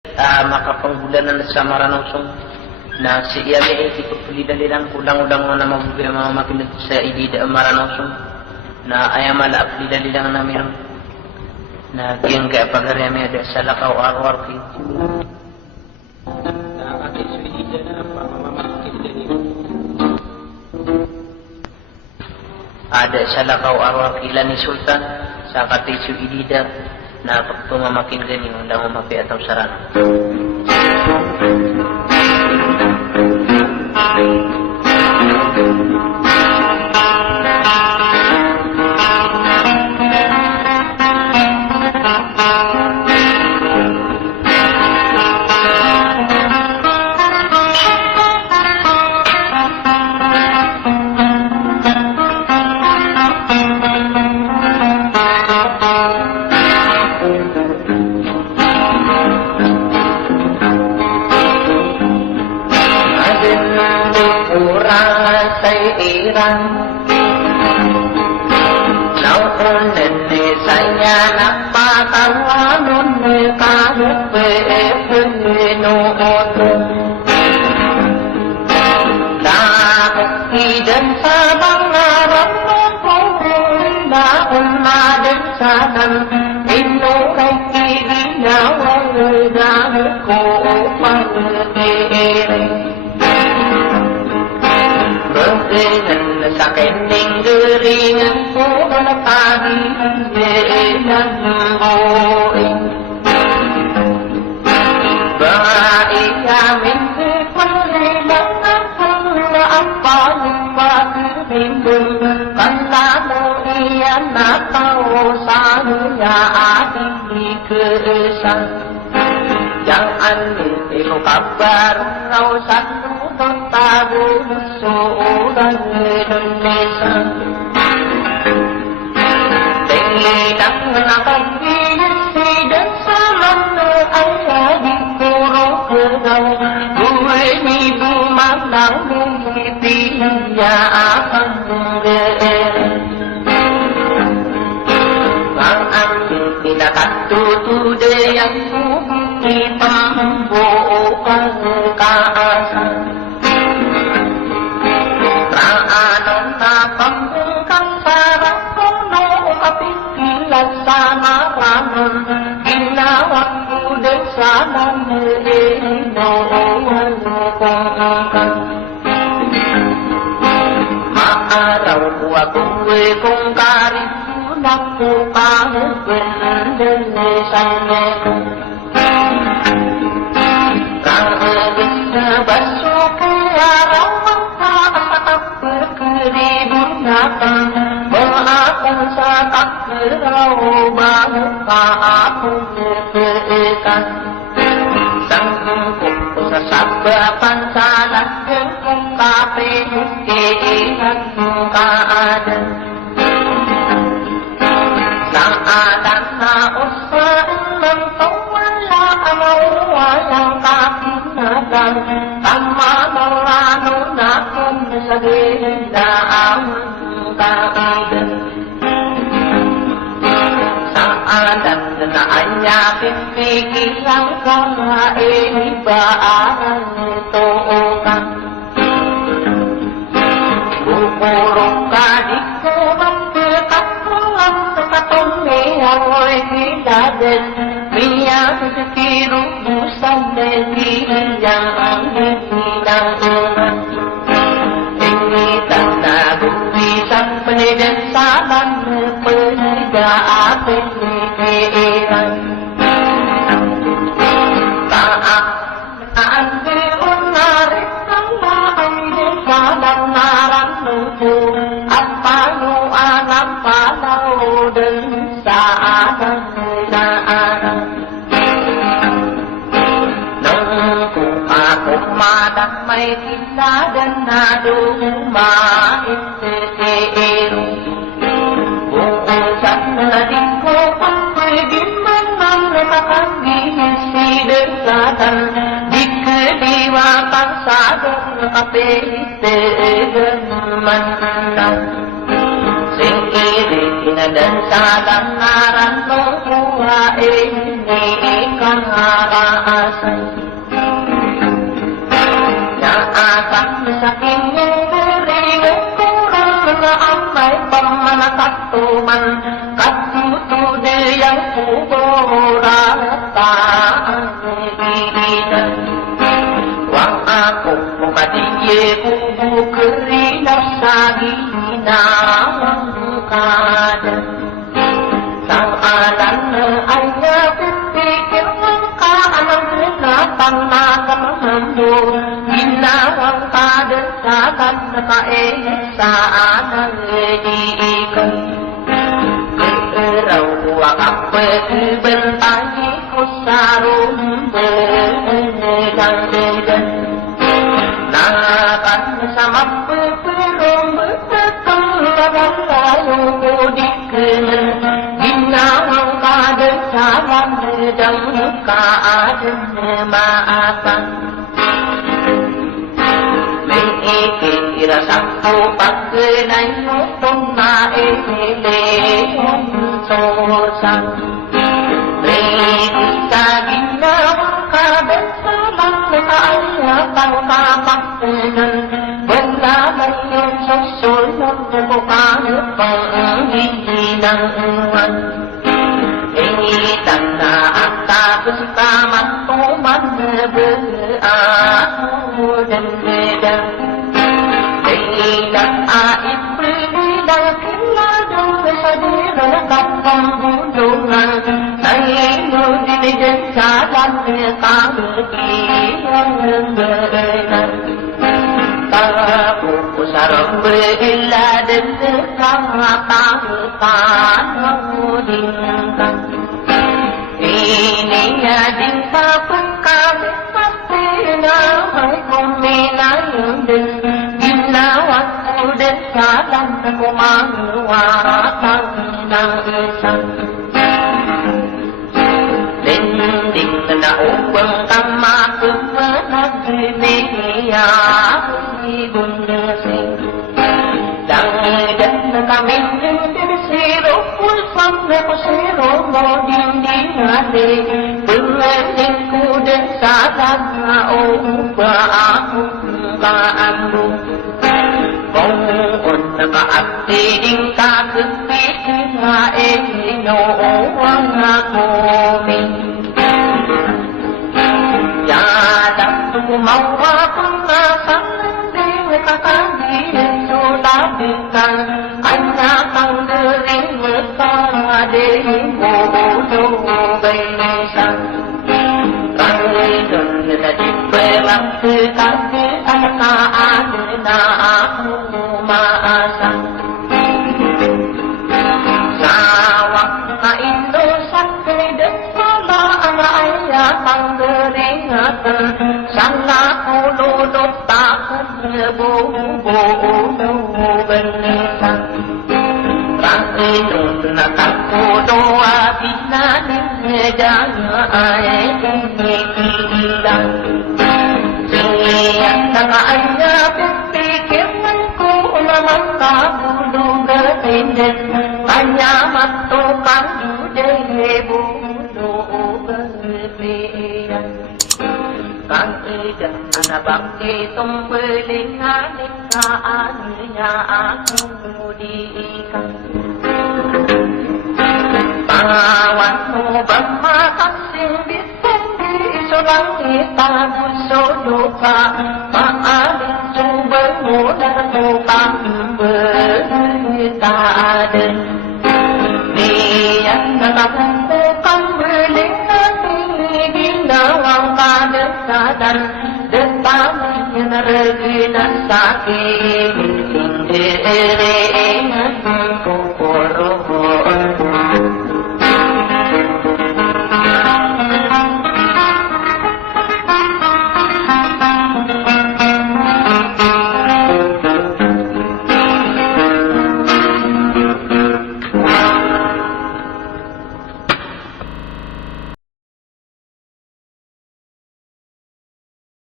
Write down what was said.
makapanggulanan sa maranusong na si Iyami ay ipagpulidalilang kulang-ulang mo na mabubuhay mga makinag sa idida maranusong na ayamala apulidalilang namin na giyang kaya pag-aryami ada sa lakaw arwar kayo na aking sa idida na pamamamakit din ada sa lakaw arwar kila ni Sultan sa katisu idida na pagpumamakin ganyo lang umapi atang sarana. Dan sa langaran mo buhain ni ikaw naranasan. Naatan sa inyong piring kurang na ang may pamanakatuman, katutudiyang puboratan iinan. Wang ako kumadiye bubukri na sa ginawang kanan. Sang alam na ay napipikir ng kaalam na pangmagamando, ginawang kadagsagan na kainit sa anang ikaw. Raw ang pagbantayi ko sa rumbelan. Nakan sa mapapirong magpapalagang layong udikin, ginawang kadagsagan ng kaadan na maapang. May ikirasakto pagkanay mo itong naililihong susang. May sa ginawang kadagsagan na kaayapang kapaktinan, wala man yung susunod na bukang panghihinangan. Itan na ang tapos kamatuman na baahudan nila. Ilan ait pribilang kiladong sa dira na kapambulungan, tayo dinigyan sa langit ang iyan. Tapo sa rambila din kang matahutan ng udingkan. Iniya din kapag kami pati na may kuminayon din. Ginawat ko din sa lang na kumanuwatan ng isang. Dinding na upang kamakot na nagbibigya ibunasing. Dangidan na kami din siro, pulsang na ko siro mo dinding natin. Pumending ko din sa tagnaong paakong kaandong. Kung nakaaktiing kakupitin na inoong ako'y yalang tumawa kung nasang hindi kakagilin sulabikan, kanya kang galing magpadaling bubulubay nisan. Kahit na di pwedeng kasi ang kaan na ako umaasang. Sawak na inusak kalit sama ang ayatang garingatan, sana kulunod takot na bububunuban nisan. Panginoon na kapuno at inanin niya ay kinikilang. Siyan na kaanya pipikiran ko naman kabulugatin din, kanya matukan yuday bulugan piyan. Kang idan na bakitong belinganin kaan niya akong mudikan. Pangawan mo ba makasing bitindi iso lang itaguso lupa, maaling subay mo na tukang beritaden. Diyan na nakapukang belinganin ginawang kadagsagan, detamin na reginan sa akin hindi rin.